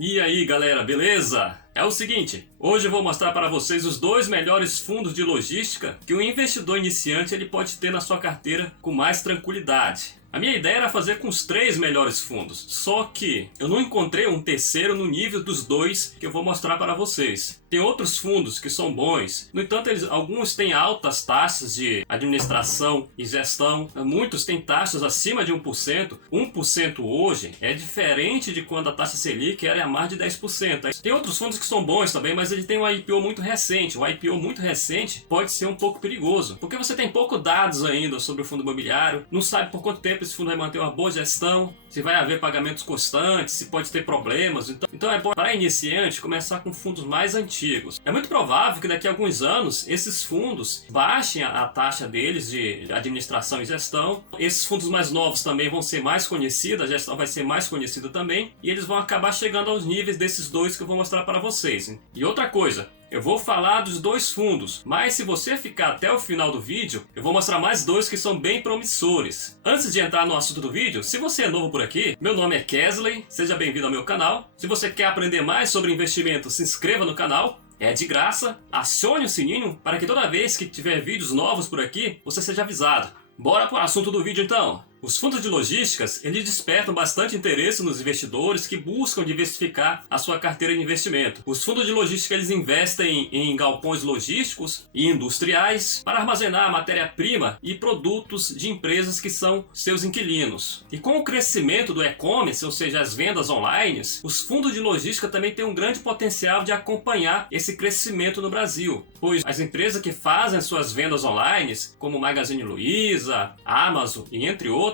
E aí galera, beleza? É o seguinte, hoje eu vou mostrar para vocês os dois melhores fundos de logística que um investidor iniciante ele pode ter na sua carteira com mais tranquilidade. A minha ideia era fazer com os 3 melhores fundos, só que eu não encontrei um terceiro no nível dos 2 que eu vou mostrar para vocês. Tem outros fundos que são bons, no entanto alguns têm altas taxas de administração e gestão, muitos têm taxas acima de 1%. 1% hoje é diferente de quando a taxa Selic era a mais de 10%. Tem outros fundos que são bons também, mas ele tem um IPO muito recente. O IPO muito recente pode ser um pouco perigoso, porque você tem poucos dados ainda sobre o fundo imobiliário, não sabe por quanto tempo esse fundo vai manter uma boa gestão, se vai haver pagamentos constantes, se pode ter problemas. Então é bom para iniciante começar com fundos mais antigos. É muito provável que daqui a alguns anos esses fundos baixem a taxa deles de administração e gestão. Esses fundos mais novos também vão ser mais conhecidos, a gestão vai ser mais conhecida também, e eles vão acabar chegando aos níveis desses dois que eu vou mostrar para vocês. E outra coisa, eu vou falar dos 2 fundos, mas se você ficar até o final do vídeo, eu vou mostrar mais 2 que são bem promissores. Antes de entrar no assunto do vídeo, se você é novo por aqui, meu nome é Kesley, seja bem-vindo ao meu canal. Se você quer aprender mais sobre investimento, se inscreva no canal. É de graça, acione o sininho para que toda vez que tiver vídeos novos por aqui, você seja avisado. Bora para o assunto do vídeo então. Os fundos de logísticas, eles despertam bastante interesse nos investidores que buscam diversificar a sua carteira de investimento. Os fundos de logística, eles investem em galpões logísticos e industriais para armazenar matéria-prima e produtos de empresas que são seus inquilinos. E com o crescimento do e-commerce, ou seja, as vendas online, os fundos de logística também têm um grande potencial de acompanhar esse crescimento no Brasil, pois as empresas que fazem suas vendas online, como Magazine Luiza, Amazon e entre outras,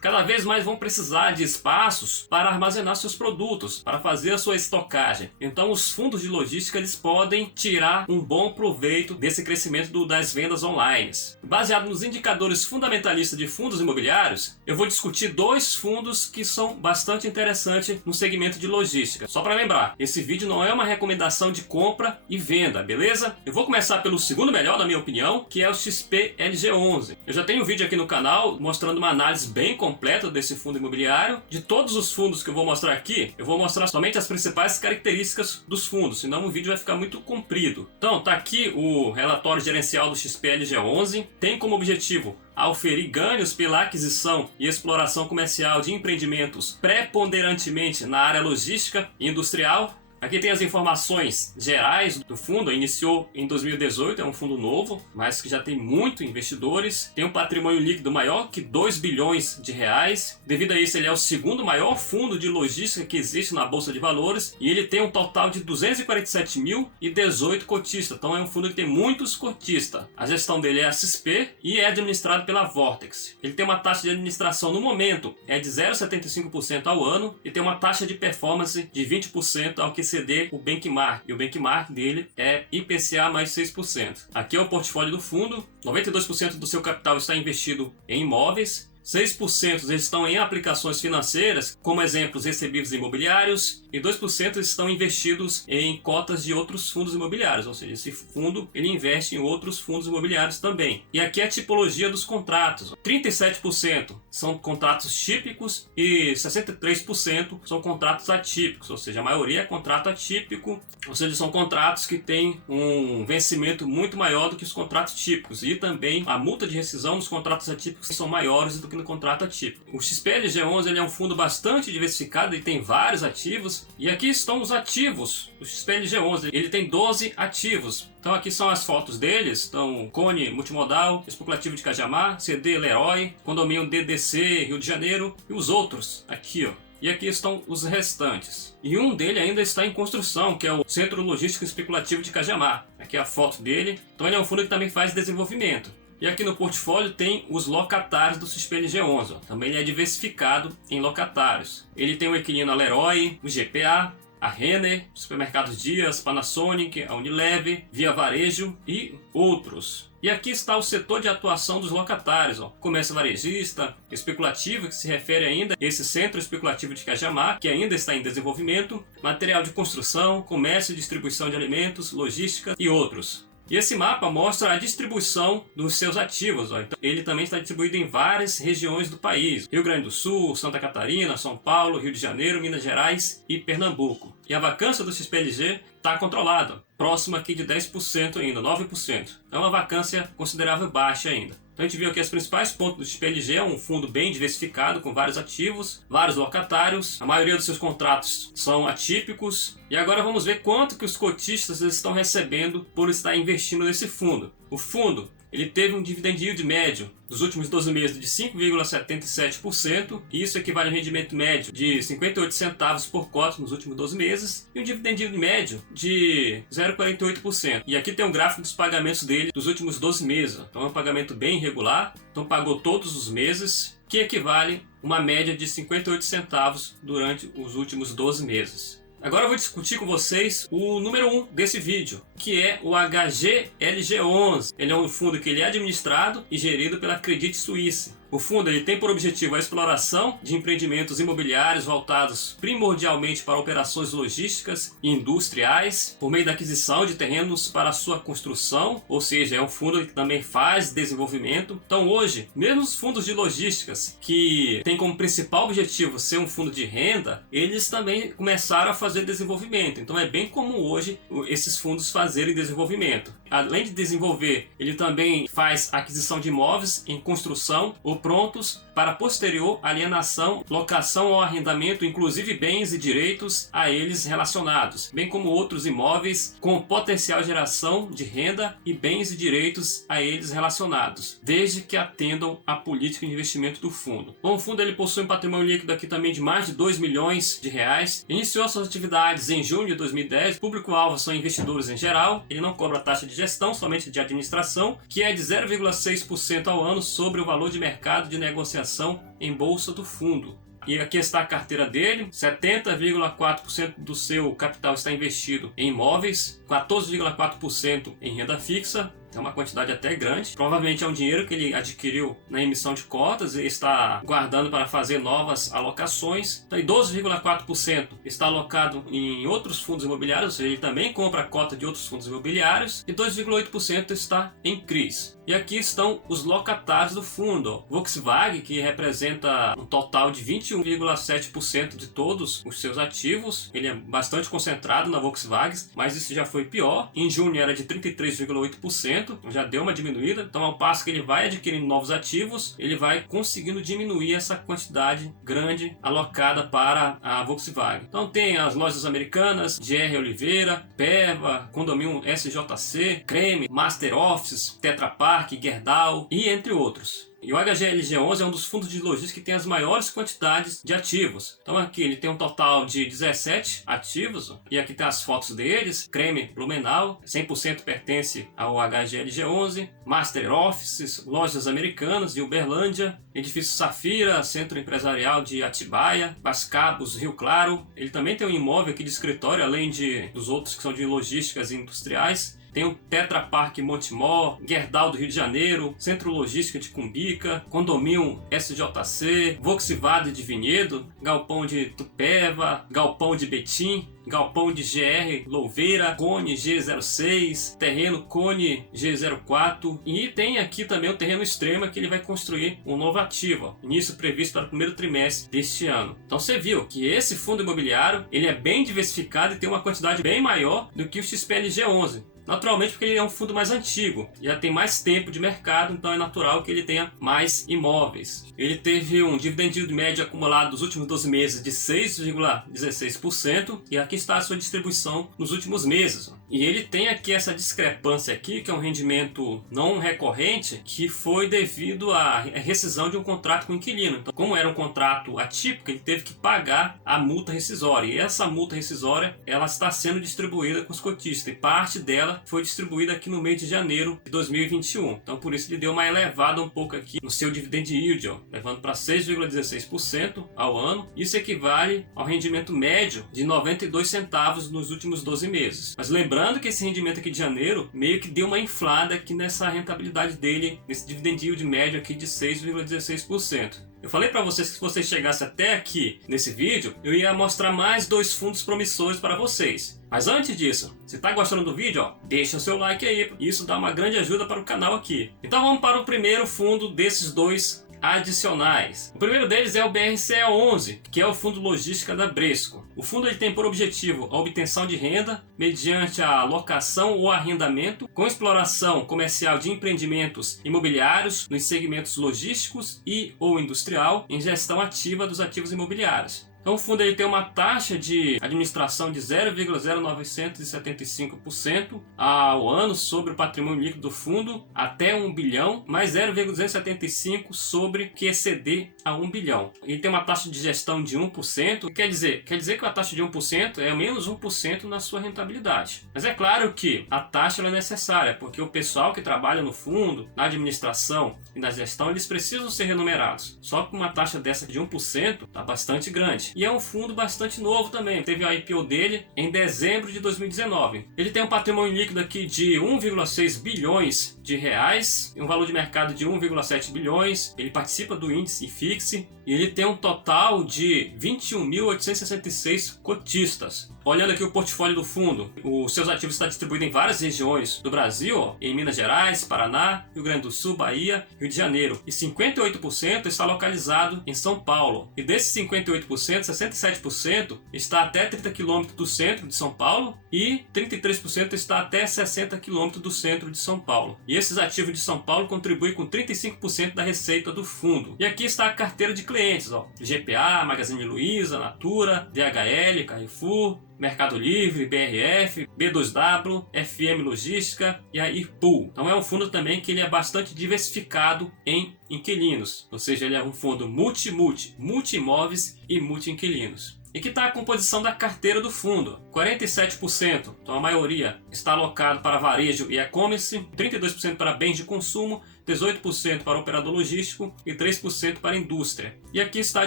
cada vez mais vão precisar de espaços para armazenar seus produtos, para fazer a sua estocagem. Então os fundos de logística eles podem tirar um bom proveito desse crescimento das vendas online. Baseado nos indicadores fundamentalistas de fundos imobiliários, eu vou discutir 2 fundos que são bastante interessantes no segmento de logística. Só para lembrar, esse vídeo não é uma recomendação de compra e venda, beleza? Eu vou começar pelo segundo melhor, na minha opinião, que é o XPLG11. Eu já tenho um vídeo aqui no canal mostrando uma análise bem completa desse fundo imobiliário. De todos os fundos que eu vou mostrar aqui, eu vou mostrar somente as principais características dos fundos, senão o vídeo vai ficar muito comprido. Então, tá aqui o relatório gerencial do XPLG11, tem como objetivo auferir ganhos pela aquisição e exploração comercial de empreendimentos preponderantemente na área logística e industrial. Aqui tem as informações gerais do fundo. Iniciou em 2018, é um fundo novo, mas que já tem muitos investidores. Tem um patrimônio líquido maior que 2 bilhões de reais. Devido a isso, ele é o segundo maior fundo de logística que existe na Bolsa de Valores. E ele tem um total de 247.018 cotistas. Então é um fundo que tem muitos cotistas. A gestão dele é a XP e é administrado pela Vortex. Ele tem uma taxa de administração no momento é de 0,75% ao ano e tem uma taxa de performance de 20% ao que exceder o benchmark, e o benchmark dele é IPCA mais 6%. Aqui é o portfólio do fundo, 92% do seu capital está investido em imóveis, 6% estão em aplicações financeiras, como exemplos recebíveis imobiliários, e 2% estão investidos em cotas de outros fundos imobiliários, ou seja, esse fundo ele investe em outros fundos imobiliários também. E aqui é a tipologia dos contratos, 37% são contratos típicos e 63% são contratos atípicos, ou seja, a maioria é contrato atípico, ou seja, são contratos que têm um vencimento muito maior do que os contratos típicos, e também a multa de rescisão nos contratos atípicos são maiores do que no contrato atípico. O XPLG11 ele é um fundo bastante diversificado e tem vários ativos, e aqui estão os ativos do XPLG11. Ele tem 12 ativos. Então aqui são as fotos deles, então Cone Multimodal, Especulativo de Cajamar, CD Leroy, Condomínio DDC Rio de Janeiro e os outros aqui, ó. E aqui estão os restantes. E um dele ainda está em construção, que é o Centro Logístico Especulativo de Cajamar. Aqui é a foto dele. Então ele é um fundo que também faz desenvolvimento. E aqui no portfólio tem os locatários do XPLG11. Também ele é diversificado em locatários. Ele tem o inquilino a Leroy, o GPA, a Renner, Supermercados Dias, Panasonic, a Unilever, Via Varejo e outros. E aqui está o setor de atuação dos locatários, ó. Comércio varejista, especulativo, que se refere ainda a esse centro especulativo de Cajamar, que ainda está em desenvolvimento, material de construção, comércio e distribuição de alimentos, logística e outros. E esse mapa mostra a distribuição dos seus ativos. Ó. Então, ele também está distribuído em várias regiões do país. Rio Grande do Sul, Santa Catarina, São Paulo, Rio de Janeiro, Minas Gerais e Pernambuco. E a vacância do XPLG está controlada, próxima aqui de 10% ainda, 9%. É uma vacância considerável baixa ainda. Então a gente viu aqui os principais pontos do XPLG, é um fundo bem diversificado, com vários ativos, vários locatários, a maioria dos seus contratos são atípicos. E agora vamos ver quanto que os cotistas estão recebendo por estar investindo nesse fundo. O fundo ele teve um dividend yield médio dos últimos 12 meses de 5,77%, e isso equivale a um rendimento médio de 58 centavos por cota nos últimos 12 meses, e um dividend yield médio de 0,48%. E aqui tem um gráfico dos pagamentos dele dos últimos 12 meses. Então é um pagamento bem irregular, então pagou todos os meses, que equivale a uma média de 58 centavos durante os últimos 12 meses. Agora eu vou discutir com vocês o número 1 desse vídeo, que é o HGLG11. Ele é um fundo que ele é administrado e gerido pela Credit Suisse. O fundo ele tem por objetivo a exploração de empreendimentos imobiliários voltados primordialmente para operações logísticas e industriais, por meio da aquisição de terrenos para sua construção, ou seja, é um fundo que também faz desenvolvimento. Então hoje, mesmo os fundos de logísticas, que tem como principal objetivo ser um fundo de renda, eles também começaram a fazer desenvolvimento. Então é bem comum hoje esses fundos fazerem desenvolvimento. Além de desenvolver, ele também faz aquisição de imóveis em construção ou prontos para posterior alienação, locação ou arrendamento, inclusive bens e direitos a eles relacionados, bem como outros imóveis com potencial geração de renda e bens e direitos a eles relacionados, desde que atendam à política de investimento do fundo. Bom, o fundo ele possui um patrimônio líquido aqui também de mais de 2 milhões de reais. Iniciou suas atividades em junho de 2010. O público-alvo são investidores em geral. Ele não cobra taxa de gestão, somente de administração, que é de 0,6% ao ano sobre o valor de mercado de negociação em bolsa do fundo. E aqui está a carteira dele: 70,4% do seu capital está investido em imóveis, 14,4% em renda fixa. É uma quantidade até grande. Provavelmente é um dinheiro que ele adquiriu na emissão de cotas e está guardando para fazer novas alocações. Então, 12,4% está alocado em outros fundos imobiliários, ou seja, ele também compra a cota de outros fundos imobiliários. E 2,8% está em CRIs. E aqui estão os locatários do fundo. Volkswagen, que representa um total de 21,7% de todos os seus ativos. Ele é bastante concentrado na Volkswagen, mas isso já foi pior. Em junho era de 33,8%. Já deu uma diminuída. Então, ao passo que ele vai adquirindo novos ativos, ele vai conseguindo diminuir essa quantidade grande alocada para a Volkswagen. Então tem as lojas americanas, GR Oliveira, Peva, Condomínio SJC, Creme, Master Offices, Tetra Pak, Gerdau e entre outros. E o HGLG11 é um dos fundos de logística que tem as maiores quantidades de ativos. Então aqui ele tem um total de 17 ativos, e aqui tem as fotos deles. Creme Blumenau, 100% pertence ao HGLG11. Master Offices, Lojas Americanas de Uberlândia, Edifício Safira, Centro Empresarial de Atibaia, Bascabos, Rio Claro. Ele também tem um imóvel aqui de escritório, além dos outros que são de logísticas e industriais. Tem o Tetra Pak Montemor, Gerdau do Rio de Janeiro, Centro Logística de Cumbica, Condomínio SJC, Volkswagen de Vinhedo, Galpão de Tupéva, Galpão de Betim, Galpão de GR Louveira, Cone G06, terreno Cone G04, e tem aqui também o terreno Extrema, que ele vai construir um novo ativo, início previsto para o primeiro trimestre deste ano. Então você viu que esse fundo imobiliário ele é bem diversificado e tem uma quantidade bem maior do que o XPLG11. Naturalmente porque ele é um fundo mais antigo, já tem mais tempo de mercado, então é natural que ele tenha mais imóveis. Ele teve um dividend yield médio acumulado dos últimos 12 meses de 6,16%, e aqui está a sua distribuição nos últimos meses. E ele tem aqui essa discrepância aqui, que é um rendimento não recorrente, que foi devido à rescisão de um contrato com o inquilino. Então, como era um contrato atípico, ele teve que pagar a multa rescisória, e essa multa rescisória ela está sendo distribuída com os cotistas, e parte dela foi distribuída aqui no mês de janeiro de 2021. Então por isso ele deu uma elevada um pouco aqui no seu dividend yield, levando para 6,16% ao ano. Isso equivale ao rendimento médio de 92 centavos nos últimos 12 meses. Mas lembrando que esse rendimento aqui de janeiro meio que deu uma inflada aqui nessa rentabilidade dele, nesse dividend yield médio aqui de 6,16%. Eu falei para vocês que se vocês chegassem até aqui nesse vídeo, eu ia mostrar mais 2 fundos promissores para vocês. Mas antes disso, se está gostando do vídeo, deixa o seu like aí, isso dá uma grande ajuda para o canal aqui. Então vamos para o primeiro fundo desses 2 adicionais. O primeiro deles é o BRCE11, que é o Fundo Logística da Bresco. O fundo ele tem por objetivo a obtenção de renda mediante a locação ou arrendamento com exploração comercial de empreendimentos imobiliários nos segmentos logísticos e ou industrial em gestão ativa dos ativos imobiliários. Então o fundo ele tem uma taxa de administração de 0,0975% ao ano sobre o patrimônio líquido do fundo até 1 bilhão, mais 0,275% sobre o que exceder a 1 bilhão. Ele tem uma taxa de gestão de 1%, quer dizer que a taxa de 1% é menos 1% na sua rentabilidade. Mas é claro que a taxa ela é necessária, porque o pessoal que trabalha no fundo, na administração e na gestão, eles precisam ser remunerados. Só que uma taxa dessa de 1% está bastante grande. E é um fundo bastante novo também. Teve a IPO dele em dezembro de 2019. Ele tem um patrimônio líquido aqui de 1,6 bilhões de reais, um valor de mercado de 1,7 bilhões. Ele participa do índice IFIX e ele tem um total de 21.866 cotistas. Olhando aqui o portfólio do fundo, os seus ativos estão distribuídos em várias regiões do Brasil, em Minas Gerais, Paraná, Rio Grande do Sul, Bahia, Rio de Janeiro. E 58% está localizado em São Paulo. E desses 58%, 67% está até 30 km do centro de São Paulo e 33% está até 60 km do centro de São Paulo. E esses ativos de São Paulo contribuem com 35% da receita do fundo. E aqui está a carteira de clientes, GPA, Magazine Luiza, Natura, DHL, Carrefour, Mercado Livre, BRF, B2W, FM Logística e a IRPOol. Então é um fundo também que ele é bastante diversificado em inquilinos, ou seja, ele é um fundo multi-imóveis e multi-inquilinos. E que está a composição da carteira do fundo. 47%, então a maioria está alocado para varejo e e-commerce, 32% para bens de consumo, 18% para operador logístico e 3% para indústria. E aqui está a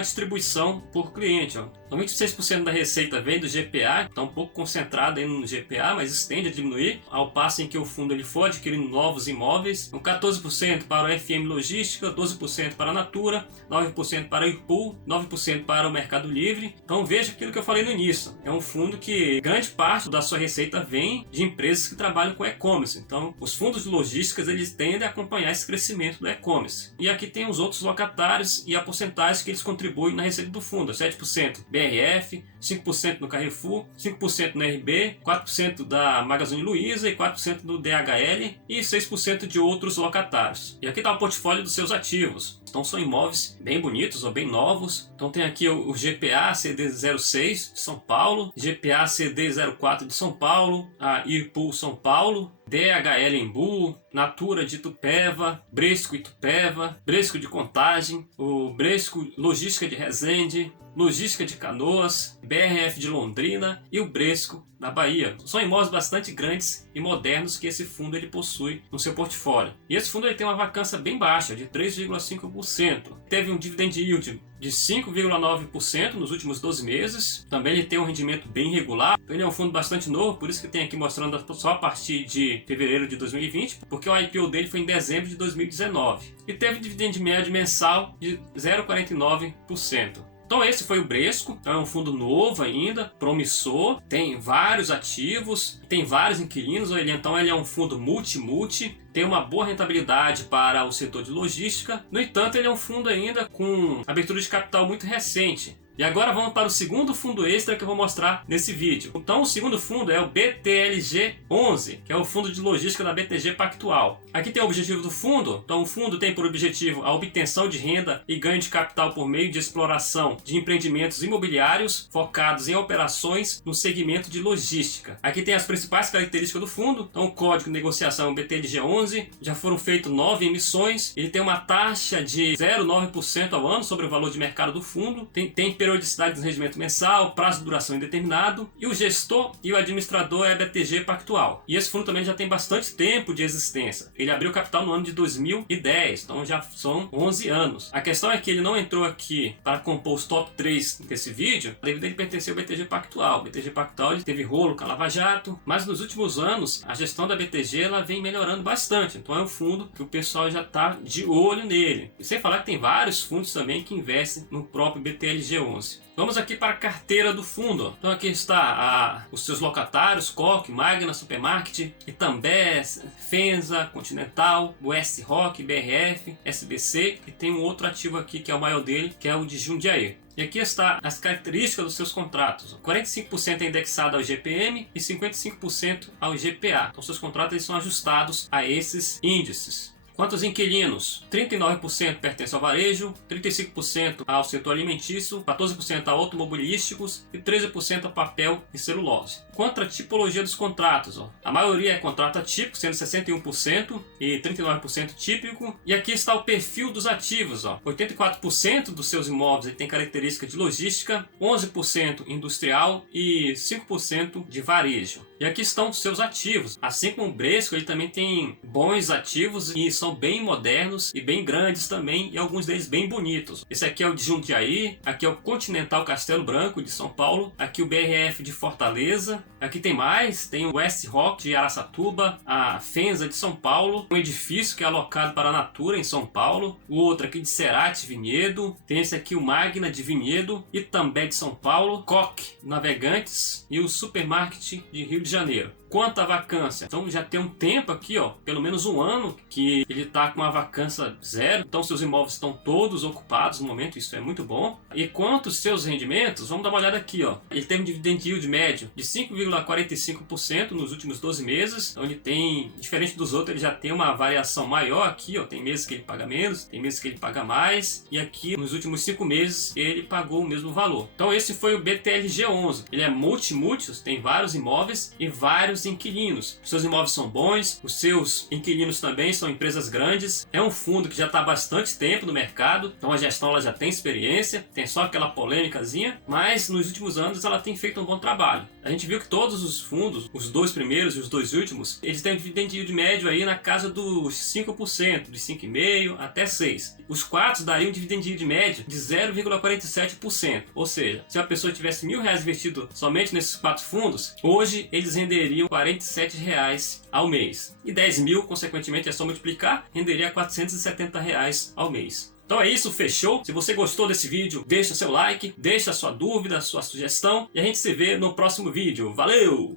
distribuição por cliente. Então 26% da receita vem do GPA, está um pouco concentrado no GPA, mas isso tende a diminuir ao passo em que o fundo ele for adquirindo novos imóveis. Então 14% para o FM Logística, 12% para a Natura, 9% para o IRPOol, 9% para o Mercado Livre. Então veja aquilo que eu falei no início. É um fundo que grande parte da sua receita vem de empresas que trabalham com e-commerce. Então os fundos de logística eles tendem a acompanhar esse crescimento do e-commerce. E aqui tem os outros locatários e a porcentagem que eles contribuem na receita do fundo. 7% BRF, 5% no Carrefour, 5% no RB, 4% da Magazine Luiza e 4% do DHL e 6% de outros locatários. E aqui está o portfólio dos seus ativos. Então são imóveis bem bonitos ou bem novos. Então tem aqui o GPA CD06 de São Paulo, GPA CD04 de São Paulo, a IRPOol São Paulo, DHL Embu, Natura de Itupeva, Bresco Itupeva, Bresco de Contagem, o Bresco Logística de Resende, Logística de Canoas, BRF de Londrina e o Bresco na Bahia. São imóveis bastante grandes e modernos que esse fundo ele possui no seu portfólio. E esse fundo ele tem uma vacância bem baixa, de 3,5%. Teve um dividend yield de 5,9% nos últimos 12 meses. Também ele tem um rendimento bem regular. Ele é um fundo bastante novo, por isso que tem aqui mostrando só a partir de fevereiro de 2020, porque o IPO dele foi em dezembro de 2019. E teve dividend médio mensal de 0,49%. Então esse foi o Bresco, então é um fundo novo ainda, promissor, tem vários ativos, tem vários inquilinos, então ele é um fundo multi, tem uma boa rentabilidade para o setor de logística. No entanto, ele é um fundo ainda com abertura de capital muito recente. E agora vamos para o segundo fundo extra que eu vou mostrar nesse vídeo. Então o segundo fundo é o BTLG11, que é o fundo de logística da BTG Pactual. Aqui tem o objetivo do fundo. Então o fundo tem por objetivo a obtenção de renda e ganho de capital por meio de exploração de empreendimentos imobiliários focados em operações no segmento de logística. Aqui tem as principais características do fundo. Então o código de negociação BTLG11, já foram feitas 9 emissões. Ele tem uma taxa de 0,9% ao ano sobre o valor de mercado do fundo. Tem periodicidade de rendimento mensal, prazo de duração indeterminado, e o gestor e o administrador é a BTG Pactual. E esse fundo também já tem bastante tempo de existência. Ele abriu capital no ano de 2010, então já são 11 anos. A questão é que ele não entrou aqui para compor os top 3 desse vídeo, devido a ele pertencer ao BTG Pactual. O BTG Pactual ele teve rolo com a Lava Jato, mas nos últimos anos a gestão da BTG ela vem melhorando bastante. Então é um fundo que o pessoal já está de olho nele. E sem falar que tem vários fundos também que investem no próprio BTLG11. 11. Vamos aqui para a carteira do fundo. Então aqui está os seus locatários, Coque, Magna, Supermarket, Itambé, Fenza, Continental, West Rock, BRF, SBC, e tem um outro ativo aqui que é o maior dele, que é o de Jundiaí. E aqui está as características dos seus contratos. 45% é indexado ao GPM e 55% ao GPA. Então seus contratos eles são ajustados a esses índices. Quantos inquilinos? 39% pertence ao varejo, 35% ao setor alimentício, 14% a automobilísticos e 13% a papel e celulose. Quanto à tipologia dos contratos, a maioria é contrato atípico, sendo 61% e 39% típico. E aqui está o perfil dos ativos. 84% dos seus imóveis têm característica de logística, 11% industrial e 5% de varejo. E aqui estão os seus ativos. Assim como o Bresco, ele também tem bons ativos e são bem modernos e bem grandes também, e alguns deles bem bonitos. Esse aqui é o de Jundiaí, aqui é o Continental Castelo Branco de São Paulo, aqui o BRF de Fortaleza, aqui tem mais, tem o West Rock de Araçatuba, a Fenza de São Paulo, um edifício que é alocado para a Natura em São Paulo, o outro aqui de Cerati Vinhedo, tem esse aqui o Magna de Vinhedo, Itambé de São Paulo, Coque Navegantes e o Supermarket de Rio de Janeiro. Quanto à vacância, então já tem um tempo aqui, pelo menos um ano, que ele está com uma vacância zero, então seus imóveis estão todos ocupados no momento, isso é muito bom. E quanto aos seus rendimentos, vamos dar uma olhada aqui, ele tem um dividend yield médio de 5,45% nos últimos 12 meses, então ele tem, diferente dos outros, ele já tem uma variação maior aqui, tem meses que ele paga menos, tem meses que ele paga mais, e aqui nos últimos 5 meses ele pagou o mesmo valor. Então esse foi o BTLG11, ele é multimúltiplos, tem vários imóveis e vários inquilinos. Os seus imóveis são bons, os seus inquilinos também são empresas grandes, é um fundo que já está há bastante tempo no mercado, então a gestão ela já tem experiência, tem só aquela polêmicazinha, mas nos últimos anos ela tem feito um bom trabalho. A gente viu que todos os fundos, os dois primeiros e os dois últimos, eles têm um dividend yield médio aí na casa dos 5%, de 5,5% até 6%. Os quatro dariam um dividend yield médio de 0,47%, ou seja, se a pessoa tivesse R$1.000 investido somente nesses 4 fundos, hoje eles renderiam R$47 ao mês. E 10 mil, consequentemente, é só multiplicar, renderia R$470 ao mês. Então é isso, fechou? Se você gostou desse vídeo, deixa seu like, deixa sua dúvida, sua sugestão e a gente se vê no próximo vídeo. Valeu!